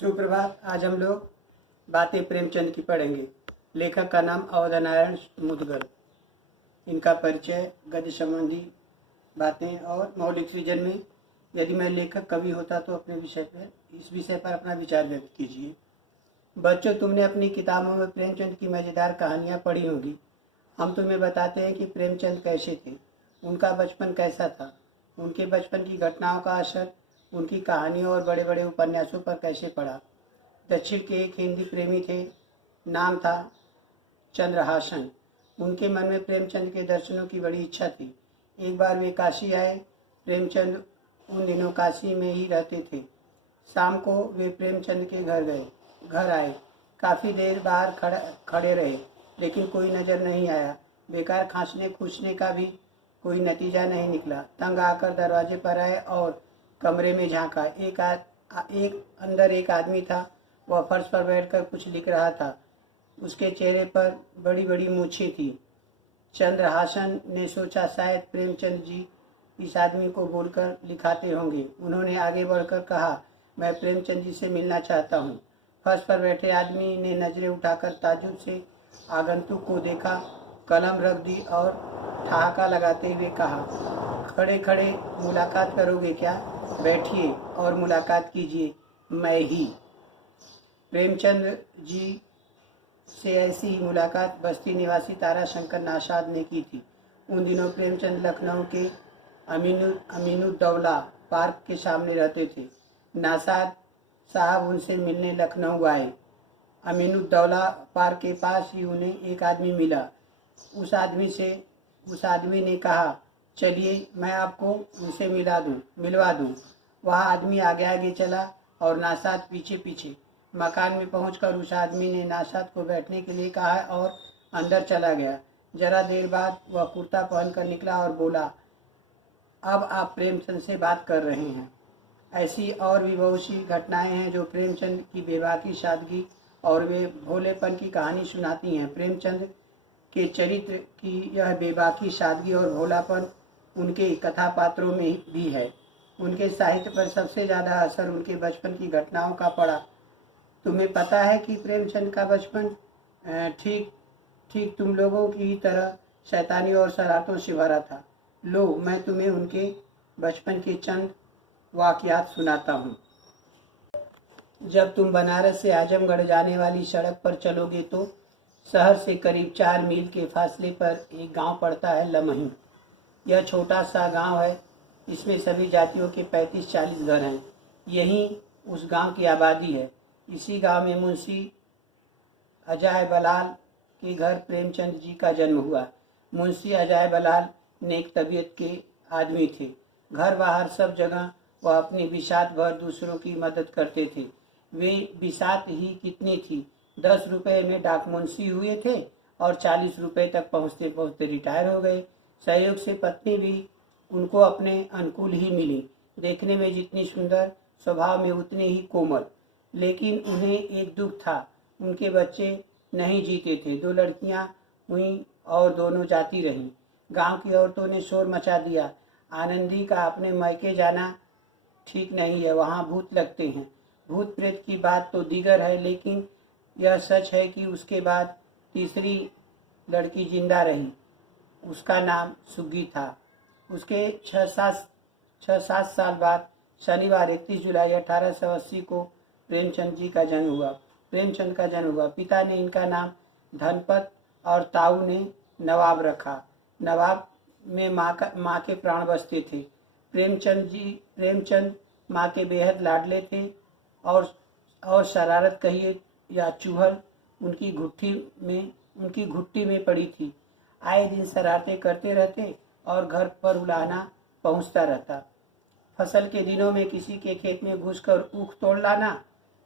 सुप्रभात। आज हम लोग बातें प्रेमचंद की पढ़ेंगे। लेखक का नाम अवधनारायण मुदगल। इनका परिचय, गद्य संबंधी बातें और मौलिक सृजन में यदि मैं लेखक कवि होता तो अपने इस विषय पर अपना विचार व्यक्त कीजिए। बच्चों, तुमने अपनी किताबों में प्रेमचंद की मज़ेदार कहानियाँ पढ़ी होंगी। हम तुम्हें बताते हैं कि प्रेमचंद कैसे थे, उनका बचपन कैसा था, उनके बचपन की घटनाओं का असर उनकी कहानियों और बड़े बड़े उपन्यासों पर कैसे पड़ा। दक्षिण के एक हिंदी प्रेमी थे, नाम था चंद्रहासन। उनके मन में प्रेमचंद के दर्शनों की बड़ी इच्छा थी। एक बार वे काशी आए। प्रेमचंद उन दिनों काशी में ही रहते थे। शाम को वे प्रेमचंद के घर आए। काफ़ी देर बाहर खड़े रहे, लेकिन कोई नज़र नहीं आया। बेकार खांसने खूंसने का भी कोई नतीजा नहीं निकला। तंग आकर दरवाजे पर आए और कमरे में झांका। अंदर एक आदमी था। वह फर्श पर बैठकर कुछ लिख रहा था। उसके चेहरे पर बड़ी बड़ी मूछें थी। चंद्रहासन ने सोचा शायद प्रेमचंद जी इस आदमी को बोलकर लिखाते होंगे। उन्होंने आगे बढ़कर कहा, मैं प्रेमचंद जी से मिलना चाहता हूँ। फर्श पर बैठे आदमी ने नजरें उठाकर ताज्जुब से आगंतुक को देखा, कलम रख दी और ठहाका लगाते हुए कहा, खड़े खड़े मुलाकात करोगे क्या? बैठिए और मुलाकात कीजिए, मैं ही। प्रेमचंद जी से ऐसी ही मुलाकात बस्ती निवासी ताराशंकर नाशाद ने की थी। उन दिनों प्रेमचंद लखनऊ के अमीनुद्दौला पार्क के सामने रहते थे। नाशाद साहब उनसे मिलने लखनऊ आए। अमीनुद्दौला पार्क के पास ही उन्हें एक आदमी मिला। उस आदमी ने कहा, चलिए मैं आपको उनसे मिलवा दूं। वह आदमी आगे आगे चला और नाशाद पीछे पीछे। मकान में पहुंचकर उस आदमी ने नाशाद को बैठने के लिए कहा और अंदर चला गया। जरा देर बाद वह कुर्ता पहनकर निकला और बोला, अब आप प्रेमचंद से बात कर रहे हैं। ऐसी और भी बहुत सी घटनाएं हैं जो प्रेमचंद की बेबाकी, सादगी और वे भोलेपन की कहानी सुनाती हैं। प्रेमचंद के चरित्र की यह बेबाकी, सादगी और भोलापन उनके कथा पात्रों में भी है। उनके साहित्य पर सबसे ज़्यादा असर उनके बचपन की घटनाओं का पड़ा। तुम्हें पता है कि प्रेमचंद का बचपन ठीक तुम लोगों की तरह शैतानी और शरारतों से भरा था। लो, मैं तुम्हें उनके बचपन के चंद वाक़यात सुनाता हूँ। जब तुम बनारस से आजमगढ़ जाने वाली सड़क पर चलोगे तो शहर से करीब 4 मील के फासले पर एक गांव पड़ता है, लमही। यह छोटा सा गांव है। इसमें सभी जातियों के 35-40 घर हैं। यही उस गांव की आबादी है। इसी गांव में मुंशी अजाय बलाल के घर प्रेमचंद जी का जन्म हुआ। मुंशी अजाय बलाल नेक तबीयत के आदमी थे। घर बाहर सब जगह वह अपनी बिसात भर दूसरों की मदद करते थे। वे बिसात ही कितनी थी, 10 रुपये में डाकमुंशी हुए थे और 40 रुपये तक पहुँचते पहुँचते रिटायर हो गए। सहयोग से पत्नी भी उनको अपने अनुकूल ही मिली। देखने में जितनी सुंदर, स्वभाव में उतनी ही कोमल। लेकिन उन्हें एक दुख था, उनके बच्चे नहीं जीते थे। 2 लड़कियां हुई और दोनों जाती रहीं। गांव की औरतों ने शोर मचा दिया, आनंदी का अपने मायके जाना ठीक नहीं है, वहाँ भूत लगते हैं। भूत प्रेत की बात तो दीगर है, लेकिन यह सच है कि उसके बाद तीसरी लड़की जिंदा रही। उसका नाम सुग्गी था। उसके 6-7 साल बाद शनिवार 31 जुलाई 1880 को प्रेमचंद का जन्म हुआ। पिता ने इनका नाम धनपत और ताऊ ने नवाब रखा। नवाब में माँ के प्राण बसते थे। प्रेमचंद माँ के बेहद लाडले थे और शरारत कहिए या चूहल उनकी घुट्टी में पड़ी थी। आए दिन शरारतें करते रहते और घर पर उलाहना पहुंचता रहता। फसल के दिनों में किसी के खेत में घुसकर ऊख तोड़ लाना,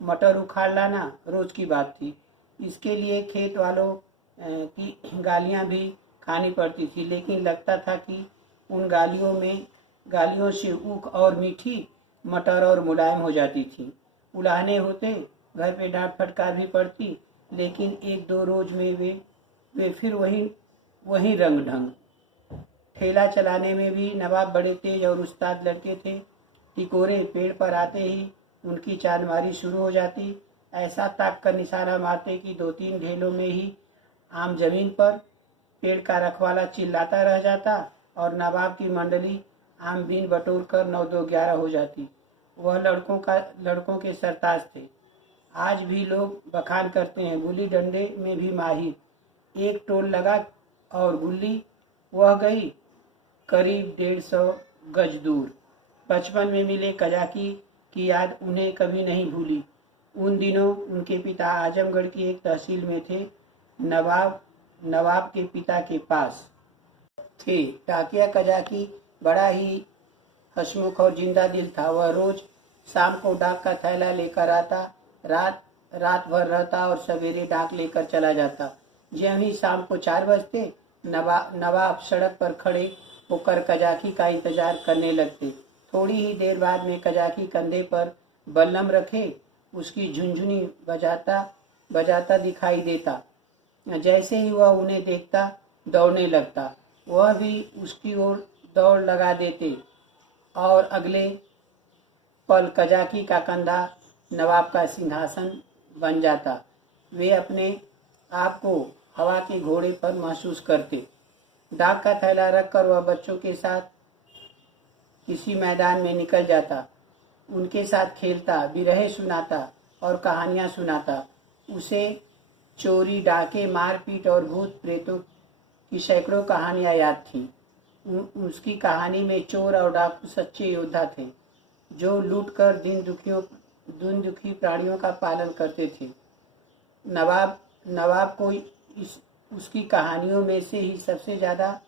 मटर उखाड़ लाना रोज की बात थी। इसके लिए खेत वालों की गालियां भी खानी पड़ती थी, लेकिन लगता था कि उन गालियों से ऊख और मीठी, मटर और मुलायम हो जाती थी। उलाहने होते, घर पे डांट फटकार भी पड़ती, लेकिन 1-2 रोज में वे फिर वही रंग ढंग। ठेला चलाने में भी नवाब बड़े तेज और उस्ताद लड़के थे। टिकोरे पेड़ पर आते ही उनकी चांदमारी शुरू हो जाती। ऐसा ताक कर निशाना मारते कि 2-3 ढेलों में ही आम जमीन पर पेड़ का रखवाला चिल्लाता रह जाता और नवाब की मंडली आम बीन बटोर कर 9-2-11 हो जाती। वह लड़कों के सरताज थे। आज भी लोग बखान करते हैं, गुल्ली डंडे में भी माहिर। एक टोल लगा और गुल्ली वह गई करीब 150 गज दूर। बचपन में मिले कजाकी की याद उन्हें कभी नहीं भूली। उन दिनों उनके पिता आजमगढ़ की एक तहसील में थे। नवाब के पिता के पास थे। टाकिया कजाकी बड़ा ही हंसमुख और जिंदा दिल था। वह रोज शाम को डाक का थैला लेकर आता, रात भर रहता और सवेरे डाक लेकर चला जाता। ज्यों ही शाम को 4 बजते नवाब सड़क पर खड़े होकर कजाकी का इंतजार करने लगते। थोड़ी ही देर बाद में कजाकी कंधे पर बल्लम रखे उसकी झुनझुनी बजाता दिखाई देता। जैसे ही वह उन्हें देखता दौड़ने लगता। वह भी उसकी ओर दौड़ लगा देते और अगले पल कजाकी का कंधा नवाब का सिंहासन बन जाता। वे अपने आप को हवा के घोड़े पर महसूस करते। डाक का थैला रखकर वह बच्चों के साथ किसी मैदान में निकल जाता। उनके साथ खेलता, बिरहे सुनाता और कहानियां सुनाता। उसे चोरी, डाके, मारपीट और भूत प्रेतों की सैकड़ों कहानियां याद थीं। उसकी कहानी में चोर और डाकू सच्चे योद्धा थे जो लूटकर दिन दुखी प्राणियों का पालन करते थे। नवाब को उसकी कहानियों में से ही सबसे ज़्यादा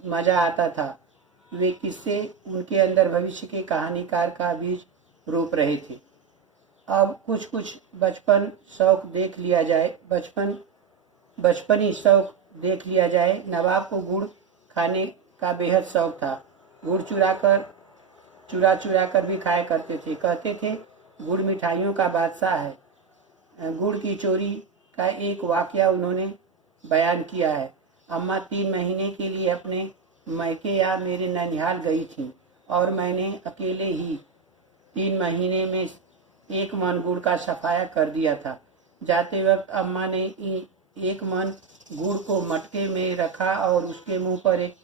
मज़ा आता था। वे किस्से उनके अंदर भविष्य के कहानीकार का बीज रोप रहे थे। अब कुछ बचपनी शौक देख लिया जाए। नवाब को गुड़ खाने का बेहद शौक था। गुड़ चुरा कर भी खाया करते थे। कहते थे गुड़ मिठाइयों का बादशाह है। गुड़ की चोरी का एक वाकया उन्होंने बयान किया है। अम्मा 3 महीने के लिए अपने मैके या मेरे ननिहाल गई थी और मैंने अकेले ही 3 महीने में 1 मन गुड़ का सफाया कर दिया था। जाते वक्त अम्मा ने 1 मन गुड़ को मटके में रखा और उसके मुंह पर एक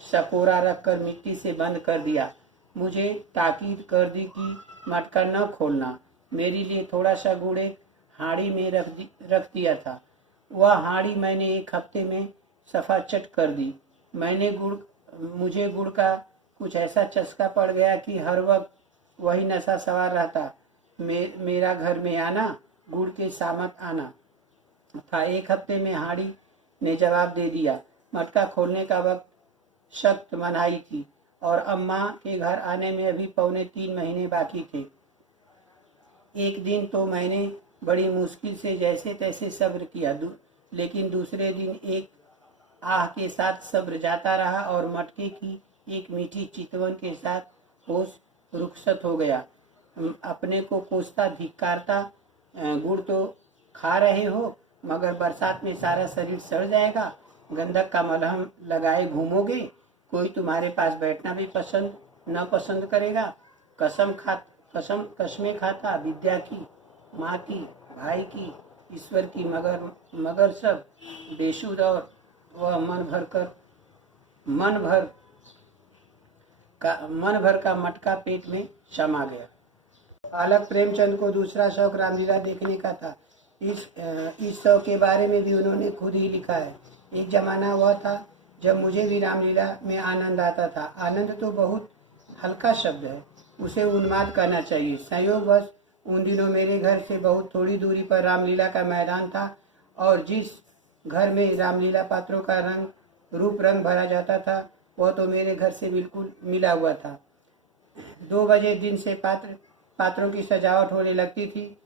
सकोरा रखकर मिट्टी से बंद कर दिया। मुझे ताकीद कर दी कि मटका न खोलना। मेरे लिए थोड़ा सा गुड़ एक हांडी में रख दिया था। वह हांडी मैंने 1 हफ्ते में सफा चट कर दी। मुझे गुड़ का कुछ ऐसा चस्का पड़ गया कि हर वक्त वही नशा सवार रहता। मेरा घर में आना, गुड़ के सामत आना था। 1 हफ्ते में हांडी ने जवाब दे दिया। मटका खोलने का वक्त सख्त मनाही थी और अम्मा के घर आने में अभी 2.25 महीने बाकी थे। एक दिन तो मैंने बड़ी मुश्किल से जैसे तैसे सब्र किया, लेकिन दूसरे दिन एक आह के साथ सब्र जाता रहा और मटके की एक मीठी चितवन के साथ होश रुखसत हो गया। अपने को कोसता धिक्कारता, गुड़ तो खा रहे हो मगर बरसात में सारा शरीर सड़ जाएगा। गंधक का मलहम लगाए घूमोगे, कोई तुम्हारे पास बैठना भी पसंद करेगा। कसमें खाता, विद्या की, माँ की, भाई की, ईश्वर की, मगर सब बेसुध और वह मन भर का मटका पेट में समा गया। बालक प्रेमचंद को दूसरा शौक रामलीला देखने का था। इस शौक के बारे में भी उन्होंने खुद ही लिखा है। एक जमाना वह था जब मुझे भी रामलीला में आनंद आता था। आनंद तो बहुत हल्का शब्द है, उसे उन्माद कहना चाहिए। संयोगवश उन दिनों मेरे घर से बहुत थोड़ी दूरी पर रामलीला का मैदान था और जिस घर में रामलीला पात्रों का रूप रंग भरा जाता था वह तो मेरे घर से बिल्कुल मिला हुआ था। 2 बजे दिन से पात्रों की सजावट होने लगती थी।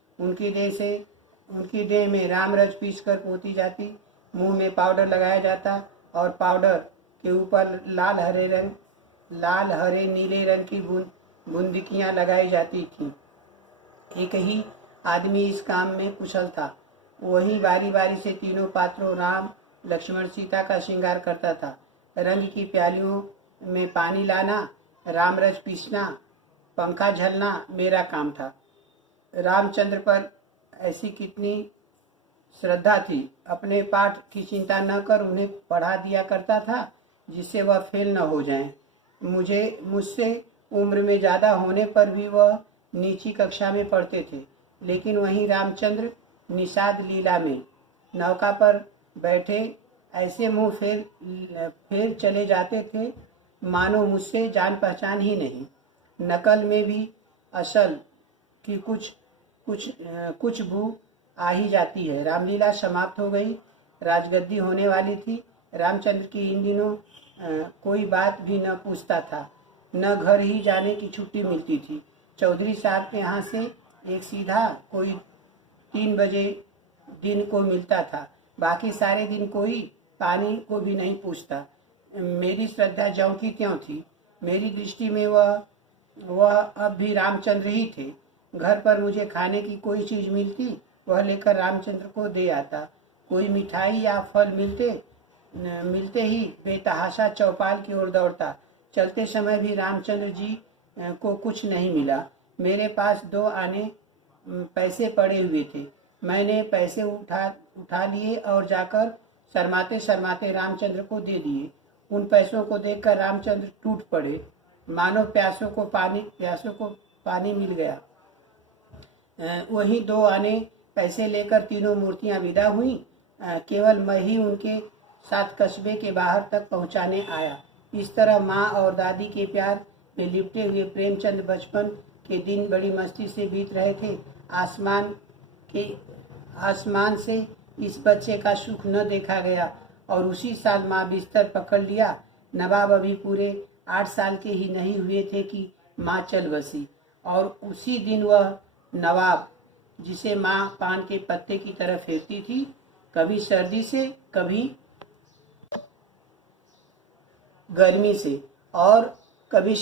उनकी देह में रामरज पीस कर पोती जाती, मुंह में पाउडर लगाया जाता और पाउडर के ऊपर लाल हरे नीले रंग की बूंदिकियां लगाई जाती थीं। एक ही आदमी इस काम में कुशल था। वही बारी बारी से तीनों पात्रों राम, लक्ष्मण, सीता का श्रृंगार करता था। रंग की प्यालियों में पानी लाना, रामरज पीसना, पंखा झलना मेरा काम था। रामचंद्र पर ऐसी कितनी श्रद्धा थी। अपने पाठ की चिंता न कर उन्हें पढ़ा दिया करता था जिससे वह फेल न हो जाएं। मुझसे उम्र में ज़्यादा होने पर भी वह नीची कक्षा में पढ़ते थे, लेकिन वहीं रामचंद्र निषाद लीला में नौका पर बैठे ऐसे मुंह फेर चले जाते थे मानो मुझसे जान पहचान ही नहीं। नकल में भी असल की कुछ बू आ ही जाती है। रामलीला समाप्त हो गई, राजगद्दी होने वाली थी। रामचंद्र की इन दिनों कोई बात भी न पूछता था, न घर ही जाने की छुट्टी मिलती थी। चौधरी साहब के यहाँ से एक सीधा कोई 3 बजे दिन को मिलता था, बाकी सारे दिन कोई पानी को भी नहीं पूछता। मेरी श्रद्धा ज्यों की त्यों थी। मेरी दृष्टि में वह अब भी रामचंद्र ही थे। घर पर मुझे खाने की कोई चीज़ मिलती, वह लेकर रामचंद्र को दे आता। कोई मिठाई या फल मिलते ही बेतहाशा चौपाल की ओर दौड़ता। चलते समय भी रामचंद्र जी को कुछ नहीं मिला। मेरे पास 2 आने पैसे पड़े हुए थे। मैंने पैसे उठा लिए और जाकर शर्माते शर्माते रामचंद्र को दे दिए। उन पैसों को देखकर रामचंद्र टूट पड़े, मानो प्यासों को पानी मिल गया। वहीं 2 आने पैसे लेकर तीनों मूर्तियां विदा हुई। केवल मैं ही उनके साथ कस्बे के बाहर तक पहुंचाने आया। इस तरह माँ और दादी के प्यार में लिपटे हुए प्रेमचंद बचपन के दिन बड़ी मस्ती से बीत रहे थे। आसमान से इस बच्चे का सुख न देखा गया और उसी साल माँ बिस्तर पकड़ लिया। नवाब अभी पूरे 8 साल के ही नहीं हुए थे कि माँ चल बसी, और उसी दिन वह नवाब जिसे माँ पान के पत्ते की तरह फेरती थी, कभी सर्दी से कभी गर्मी से और कभी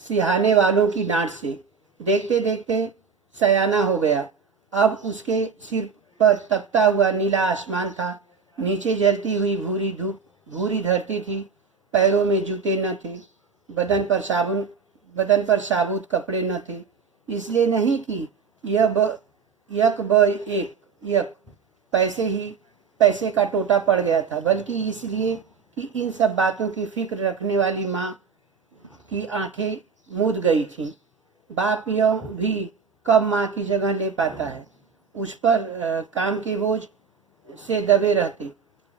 सिहाने वालों की डांट से, देखते देखते सयाना हो गया। अब उसके सिर पर तपता हुआ नीला आसमान था, नीचे जलती हुई भूरी धरती थी, पैरों में जूते न थे, बदन पर साबुत कपड़े न थे। इसलिए नहीं कि यक पैसे का टोटा पड़ गया था, बल्कि इसलिए कि इन सब बातों की फिक्र रखने वाली माँ की आंखें मूंद गई थीं। बाप यह भी कब माँ की जगह ले पाता है। उस पर काम के बोझ से दबे रहते।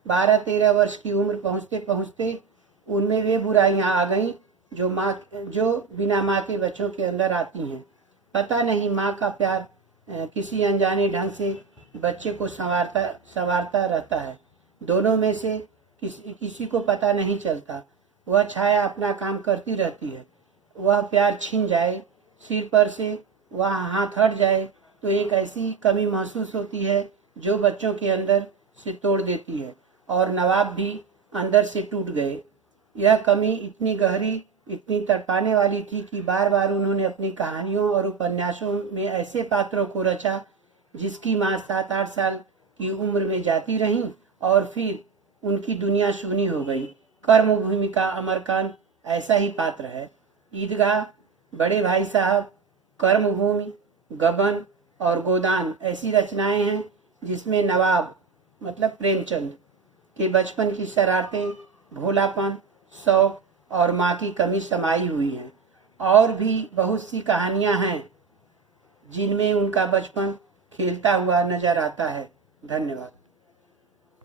12-13 वर्ष की उम्र पहुँचते पहुँचते उनमें वे बुराइयाँ आ गईं जो बिना माँ के बच्चों के अंदर आती हैं। पता नहीं माँ का प्यार किसी अनजाने ढंग से बच्चे को संवारता रहता है। दोनों में से किसी को पता नहीं चलता। वह छाया अपना काम करती रहती है। वह प्यार छिन जाए, सिर पर से वह हाथ हट जाए तो एक ऐसी कमी महसूस होती है जो बच्चों के अंदर से तोड़ देती है, और नवाब भी अंदर से टूट गए। यह कमी इतनी गहरी, इतनी तड़पाने वाली थी कि बार बार उन्होंने अपनी कहानियों और उपन्यासों में ऐसे पात्रों को रचा जिसकी माँ 7-8 साल की उम्र में जाती रहीं और फिर उनकी दुनिया सूनी हो गई। कर्मभूमि का अमरकांत ऐसा ही पात्र है। ईदगाह, बड़े भाई साहब, कर्मभूमि, गबन और गोदान ऐसी रचनाएं हैं जिसमें नवाब मतलब प्रेमचंद के बचपन की शरारतें, भोलापन, शौक और माँ की कमी समाई हुई है। और भी बहुत सी कहानियाँ हैं जिनमें उनका बचपन खेलता हुआ नजर आता है। धन्यवाद।